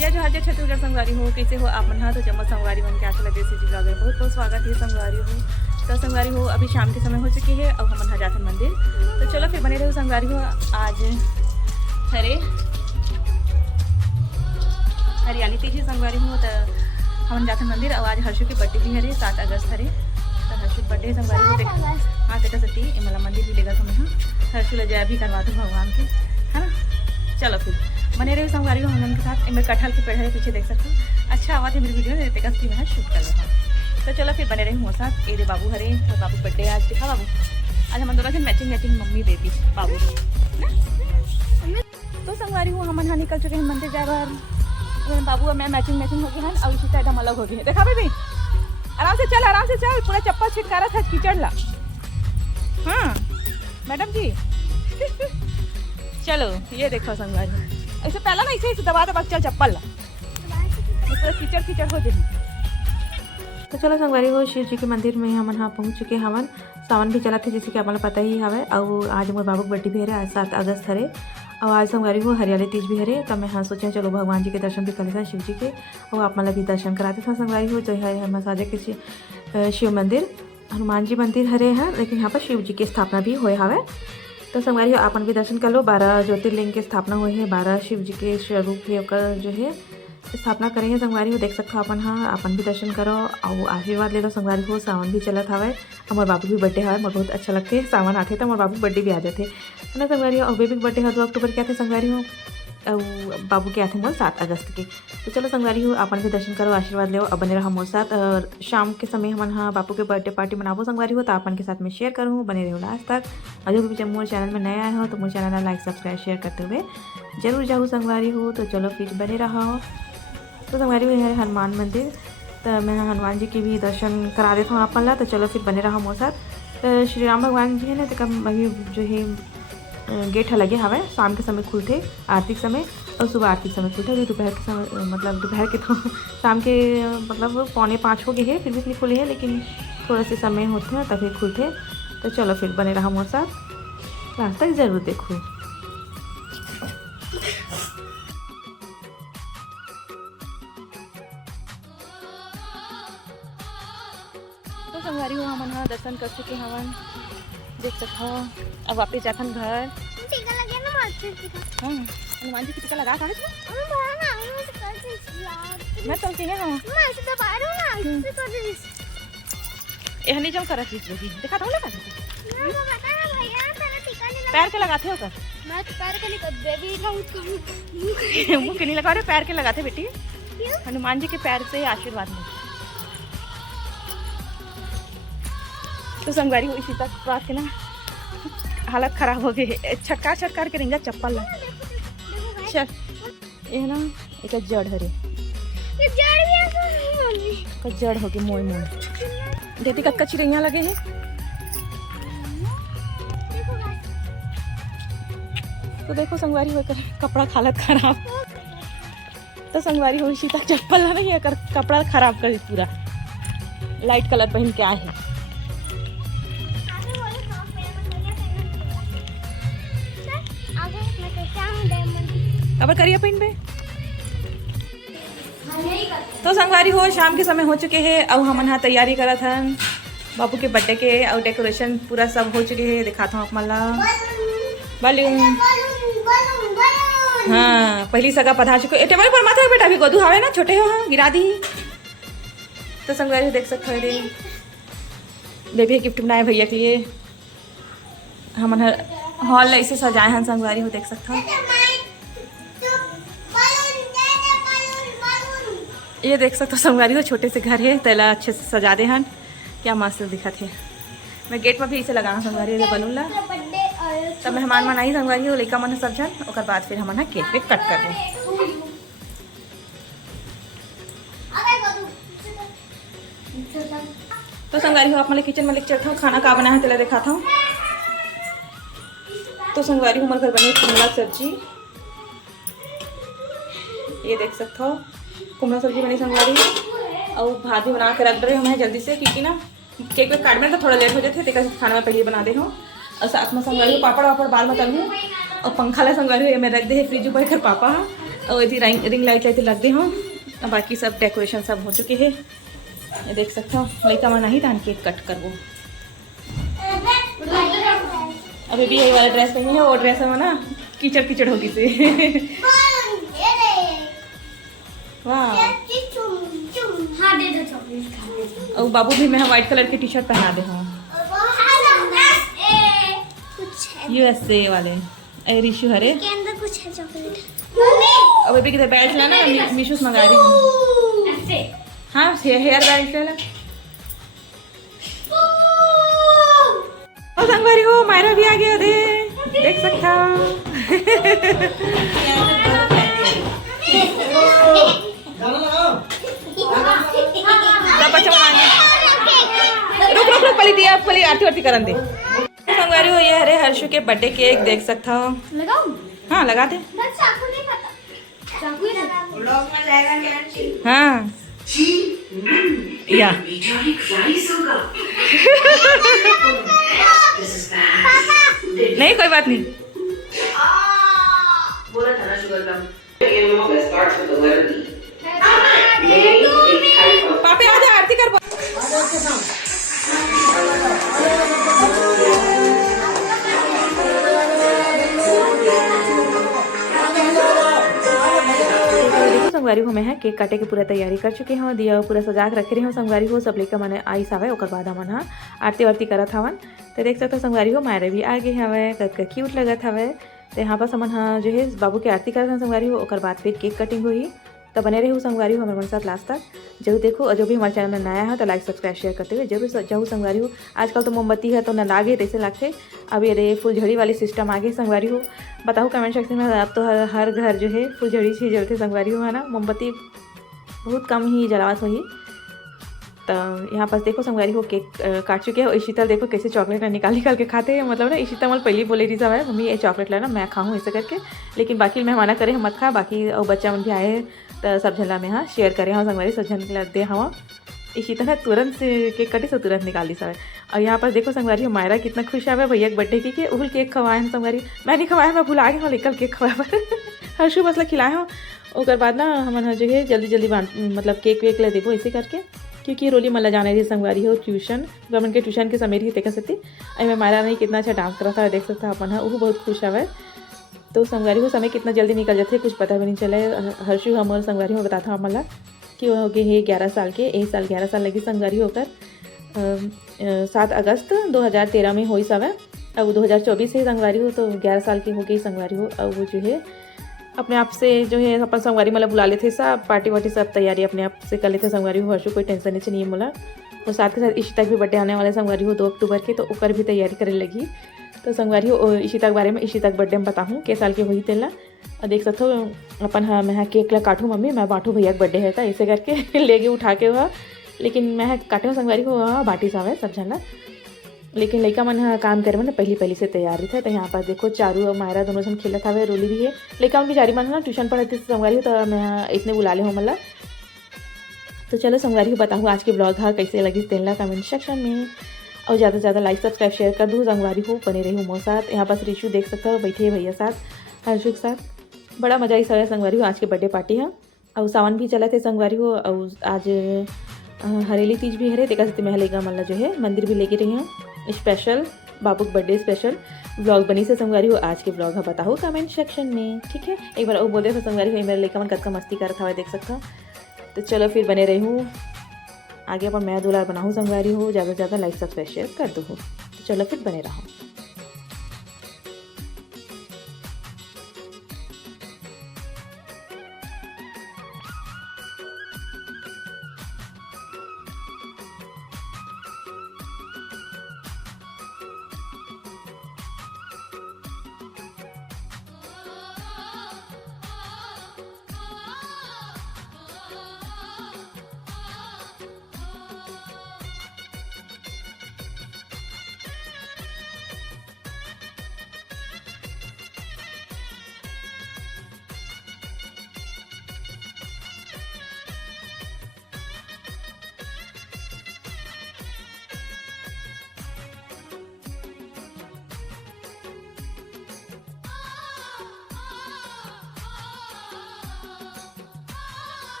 जय जोहार जय छत्तीसगढ़ संगवारी हो, कैसे हो आप मन? हाँ तो जम्मू संगवारी मन के आशा देसी जी ब्लॉग में बहुत बहुत स्वागत है संगवारी हो। तो संगवारी हो अभी शाम के समय हो चुकी है, अब हम जाते मंदिर। तो चलो फिर बने रहो संगवारी हो। आज हरियाली तीज है संगवारी हो, तो हम जाते मंदिर। और आज हर्षु की बर्थडे भी है 7 अगस्त हरे, तो हर्षु बर्थडे संगवारी हो देख। हाँ देखा सकती मतलब मंदिर भी लेगा तुम्हें। हाँ हर्षु ले जाए भी करवा दूँ भगवान के, है ना। चलो फिर बने रहे संगवारी हो हम के साथ। मेरे कटहल के पेड़ है पीछे देख सकते हो। अच्छा आवाज़ है मेरी वीडियो में, देखा सकती मैं शूट कर रहा हूँ। तो चलो फिर बने रहे हमारे साथ। ये दे बाबू हरे और बाबू बर्थडे आज दिखा बाबू। आज हम दोनों से मैचिंग मम्मी देती बाबू। तो संगवारी हो हम निकल चुके हैं मंदिर जाकर। बाबू मैं मैचिंग हो गए हैं और इसी साइड हम अलग हो गए हैं। देखा बेबी आराम से चल पूरा चप्पल छिटका रहा था कीचड़ ला। हाँ मैडम जी चलो ये देखो संगवारी ऐसे पहला ना ऐसे दबा चल चप्पल ला, पूरा कीचड़ हो जाए। तो चलो संगवारी हो शिव जी के मंदिर में हम यहाँ पहुँच चुके हवन। सावन भी चला थे जैसे कि आप पता ही हवे। और आज मोर बाबू बर्थडे भी हरे, आज 7 अगस्त हरे। और आज संगवारी हो हरियाली तीज भी हरे। तो मैं हाँ सोचा चलो भगवान जी के दर्शन भी कर लेता शिव जी के, और आप मतलब भी दर्शन कराते थे संगवारी हो। जो है मसाजे के शिव मंदिर हनुमान जी मंदिर हरे हैं, लेकिन यहाँ पर शिव जी की स्थापना भी हुए हवे। तो संगवारी हो आपन भी दर्शन कर लो। 12 ज्योतिर्लिंग की स्थापना हुई है, 12 शिव जी के स्वरूप है ओकर जो है स्थापना करेंगे संगवारी हो। देख सकते हो अपन। हाँ अपन भी दर्शन करो और आशीर्वाद ले लो संगवारी हो। सावन भी चलत हवे, मोर बाबू भी बर्थडे हवे। मोर बहुत अच्छा लगते है सावन आते तो मोर बाबू बर्थडे भी आ जाते है ना संगवारी हो। और बेबी बर्थडे है 2 अक्टूबर के आते संगवारी हो, और बाबू के आते मोर 7 अगस्त के। तो चलो संगवारी हो अपन भी दर्शन करो, आशीर्वाद लो और बने रहो मोर साथ। और शाम के समय हम हाँ बापू के बर्थडे पार्टी मनाबो संगवारी हो, तो अपन के साथ में शेयर करूँ। बने रहो लास्ट तक। और जो भी जब मोर चैनल में नया आए हो तो मोर चैनल लाइक सब्सक्राइब शेयर करते हुए जरूर जाऊँ संगवारी हो। तो चलो फिर बने रहो। तो संगवारी हो है हनुमान मंदिर, तो मैं हनुमान जी की भी दर्शन करा देता हूँ अपन ला। तो चलो फिर बने रहो मोर साथ। तो श्री राम भगवान जी है ना, तो अभी जो है गेट लगे हवे। शाम के समय खुलते आरती के समय, और सुबह आरती के समय खुलते। दोपहर के समय मतलब दोपहर के तो शाम के मतलब 4:45 हो गए हैं, फिर भी नहीं खुले हैं, लेकिन थोड़ा से समय होते हैं तभी खुलते। तो चलो फिर बने रहा मोर साथ, लास्ट तक ज़रूर देखो। तो संगवारी हो हम दर्शन कर चुके हवन, देख सकते हो। अब वापस जाखन घर। हाँ हनुमान जी की टीका लगा कहाँ मैं चलती है। हाँ एहनी जम करत देखा था ना पैर के लगाते हो कर। मैं तो पैर के मुँह के नहीं लगा रहे, पैर के लगाते बेटी। हनुमान जी के पैर से आशीर्वाद ले। तो संगवारी हो इसी तक रात के ना हालत खराब हो गई। छटकार के रिंगा चप्पल ला चल। ये ना एक जड़ हरे जड़ हो गए मोय देती कत चिड़ैया लगे है। तो देखो संगवारी हो कर कपड़ा हालत खराब। तो संगवारी हो इसी तक चप्पल ला नहीं है कर कपड़ा खराब कर पूरा। लाइट कलर पहन के आए है। अब करिए पहन पे। तो संगवारी हो शाम के समय हो चुके हैं, अब हम यहाँ तैयारी करा था बाबू के बर्थडे के, और डेकोरेशन पूरा सब हो चुके हैं। दिखाता हूँ अपना बलून। हाँ पहली सगा पधा चुके। टेबल पर मत बेटा, अभी गोदू हवे ना, छोटे हो हाँ गिरा दी। तो संगवारी देख सकते हो बेबी गिफ्ट बनाए भैया के लिए। हम हॉल ऐसे सजाए हैं संगवारी हो, देख सकते हो। ये देख सकते हो संगवारी हो छोटे से घर है, तैला अच्छे से सजा दे हन, क्या मस्त दिखत है। मैं गेट में भी इसे लगाना संगवारी हो बलून ला। तब मेहमान मन आई संगवारी हो, लइका मन सब जन, और बाद फिर हम केक वेक कट कर दें। तो संगवारी हो आप मतलब किचन में लेके चलता हूँ, खाना का बना है तेला दिखाता हूँ। तो संगवारी हो हमारे घर बनी कुमड़ा सब्जी, ये देख सकते हो कुमड़ा सब्जी बनी संगवारी। और भात भी बना के रख रहे हमें जल्दी से, क्योंकि ना केक वेक काट में तो थोड़ा लेट हो जाते थे, खाना में पहले बना दे हूँ। और साथ में संगवारी पापड़ वापड़ बाल में तलूँ, और पंखा ला संगवारी मैं रख दे फ्रिज पर कर पापा और इधर रिंग लाइट लाइट लग दे हूँ। बाकी सब डेकोरेशन सब हो चुके हैं, ये देख सकते हो। लड़का माना ही था केक कट कर वो अभी भी यही वाला ड्रेस पहनी है, वो ड्रेस है ना कीचड़ कीचड़ होगी से। वाह, और बाबू भी मैं व्हाइट कलर की टी शर्ट पहना दे हूँ, USA वाले। रिशु हरे के अंदर कुछ है चॉकलेट। अब अभी किधर बैठ लाना, मीशू से मंगा रही हूँ। हाँ हेयर बैल्ट ले ला। और संगवारी हो मायरा भी आ गया दे, देख सकता हो। सब बच्चा रुक रुक रुक पली दिया, पली आरती वारती करन दे। संगवारी हो ये हरे हर्षु के बर्थडे केक देख सकता हो। लगाऊं? हाँ लगा दे। चाकू नहीं खाता। चाकू ही लगा दे। ब्लॉग में जाएगा क्या? हाँ या नहीं कोई बात नहीं। बोला था ना sugar come. Animal that starts with the letter E. पापे आजा आरती कर। संगवारी हो मैं है केक काटे के पूरा तैयारी कर चुके हैं, दिया पूरा सजा के रखे रही हूँ। संगवारी हो सब लेकर मैंने आई सावे ओकर बाद हमन हाँ आरती वारती करत हवन। तो देख सकते हो संगवारी हो मायरे भी आगे हवे, कद क्यूट लगत हवे। तो यहाँ पर हमन हाँ जो है बाबू के आरती करत हन संगवारी हो, ओकर बाद फिर केक कटिंग हुई। तो बने रही हूँ संगवारी हो हमारे साथ लास्ट तक जरूर देखो। और जो भी हमारे चैनल में नया है तो लाइक सब्सक्राइब शेयर करते हुए जरूर जाऊँ संगवारी हो। आजकल तो मोमबत्ती है तो न लागे तैसे लगते, अब ये फुलझड़ी वाली सिस्टम आगे संगवारी हो। बताओ कमेंट सेक्शन में, अब तो हर घर जो है फुलझड़ी से जलते संगवारी हो है ना, मोमबत्ती बहुत कम ही जलावत हुई। तो यहाँ पर देखो संगवारी हो केक काट चुके हैं। और शीतल देखो कैसे चॉकलेट निकाल के खाते हैं, मतलब ना शीतल पहले बोले रही सब है मम्मी ये चॉकलेट लाना मैं खाऊँ ऐसे करके, लेकिन बाकी मैं मना करे हम मत खा। बाकी और बच्चा मन भी आए तो सब झला में हाँ शेयर करे हाँ संगवारी सब झन दे हाँ। शीतल है तुरंत से केक कटी तो तुरंत निकाल दी सब। और यहाँ पर देखो संगवारी हो मायरा कितना खुश है भैया के बर्थडे की, उल केक खवाए हैं संगवारी। मैं नहीं खवाया, मैं भुला गया हूँ लेकर केक खवाए पर हर्षु बसला खिलाए हो। और बाद ना हम जो है जल्दी जल्दी मतलब केक वेक ले देवो ऐसे करके, क्योंकि रोली मल्ला जाने रही संगवारी हो ट्यूशन, गवर्नमेंट के ट्यूशन के समय रही तेका सकती। अभी मैं मायरा नहीं कितना अच्छा डांस करा था, देख सकता अपन हाँ वो बहुत खुश है। तो संगवारी हो समय कितना जल्दी निकल जाते कुछ पता भी नहीं चले। हर्षु हम और संगवारी हो बताता हमारा कि वो हो गए है 11 साल के, एक साल 11 साल लगी संगवारी होकर। 7 अगस्त 2013 में हुई सब है। अब 2024 से संगवारी हो तो 11 साल की हो गई संगवारी हो। अब वो जो है अपने आप से जो है अपन संगवारी मतलब बुला लेते सब, पार्टी वार्टी सब तैयारी अपने आप से कर लेते संगवारी हो। हर्षु कोई टेंशन नहीं है मोला। और साथ के साथ इशिता भी बर्थडे आने वाले संगवारी हो 2 अक्टूबर के, तो ऊपर भी तैयारी करने लगी। तो संगवारी हो इशिता के बारे में, इशिता के बर्थडे में बताऊँ के साल के हुई तेला। और देख सकते हो अपन हाँ मैं केक ला काटूँ मम्मी, मैं बांटूँ भैया का बर्थडे है था ऐसे करके ले गए उठा के हुआ, लेकिन मैं काटे हूँ संगवारी को हाँ बाटी सावे सब झला। लेकिन लड़का मन हाँ काम करे मैंने पहली से तैयारी था। तो यहाँ पर देखो चारू और मायरा दोनों जन खेला था, रोली भी है। लड़का उनकी चारी मन ना ट्यूशन पढ़ती थी संगवारी हो, तो मैं इसने बुला ले हूँ मतलब। तो चलो संगवारी को बताऊँ आज की ब्लॉग हाँ कैसे लगी तेला कमेंट सेक्शन में। और ज़्यादा से ज़्यादा लाइक सब्सक्राइब शेयर कर दूँ संगवारी हो, बने रही हूँ मोर साथ। यहाँ पर रिशु देख सकता हो बैठी है भैया साथ, हर्षु के साथ। बड़ा मज़ा ही सारा संगवारी हो आज के बर्थडे पार्टी है। और सावन भी चला थे संगवारी हो। और आज हरेली तीज भी हरे देखा सकते महलेगा मतलब जो है मंदिर भी लेके रही हूँ। स्पेशल बाबू का बर्थडे स्पेशल ब्लॉग बनी से संगवारी हो। आज के ब्लॉग है बताओ कमेंट सेक्शन में, ठीक है। एक बार वो बोलते थे संगवारी हो मेरे लेकर मन कद का मस्ती कर था देख सकता हूँ। तो चलो फिर बने रही हूँ आगे पर मैं दूल्हा बनाऊँ संगवारी हो, ज़्यादा से ज़्यादा लाइक सब्सक्राइब शेयर कर दो। तो चलो फिर बने रहो।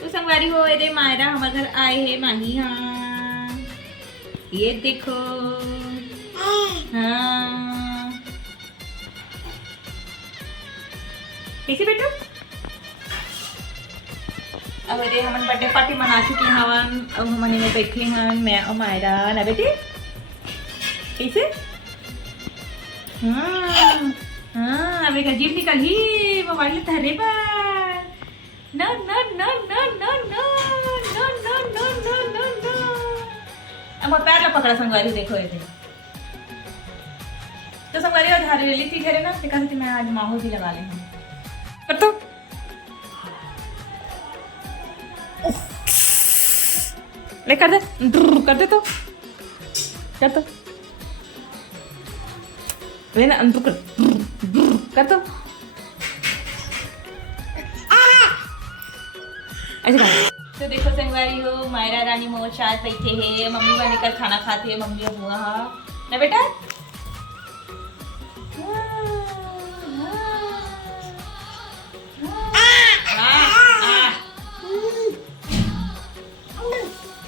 तो संगवारी हो रे मायरा हमारे घर आए हैं माही हाँ ये देखो हाँ कैसे बेटो अब रे हम बर्थडे पार्टी मना चुकी हवन अब हमने में बैठे हैं मैं और मायरा ना बेटे कैसे हाँ हाँ अब एक अजीब निकल ही मोबाइल धरे पर no no no no no no no no no no no no अब मैं पैर ला पकड़ा संगवारी देखो ये तो संगवारी और धारी ले थी घरे ना तो कहती मैं आज माहौल भी लगा ले हूँ कर तो ले कर दे तो कर तो वे ना अंदर कर तो ऐसे कर तो देखो संगवारी हो मायरा रानी मोर शायद बैठे हैं मम्मी वहाँ निकल खाना खाते हैं मम्मी अब हुआ ना बेटा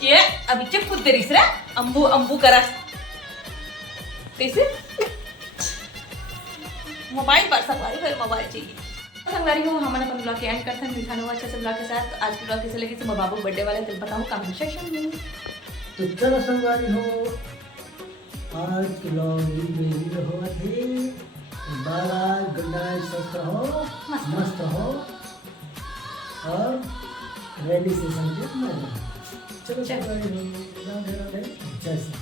ये अभी चुप खुद तेरी सरा अंबू अंबू करा कैसे मोबाइल पर संगवारी फिर मोबाइल चाहिए संगवारी हो हमारे अपन ब्लॉग के एंड करते हैं मिठानो अच्छा से ब्लॉग के साथ आज के ब्लॉग कैसे लगी तो बाबू बर्थडे वाले दिन बताओ कमेंट सेक्शन में तो चलो संगवारी हो आज की ब्लॉग यही रहो थे बाय बाय गुड नाइट स्वस्थ रहो मस्त रहो और रेडी सेशन के मजा चलो संगवारी हो राधे राधे जय श्री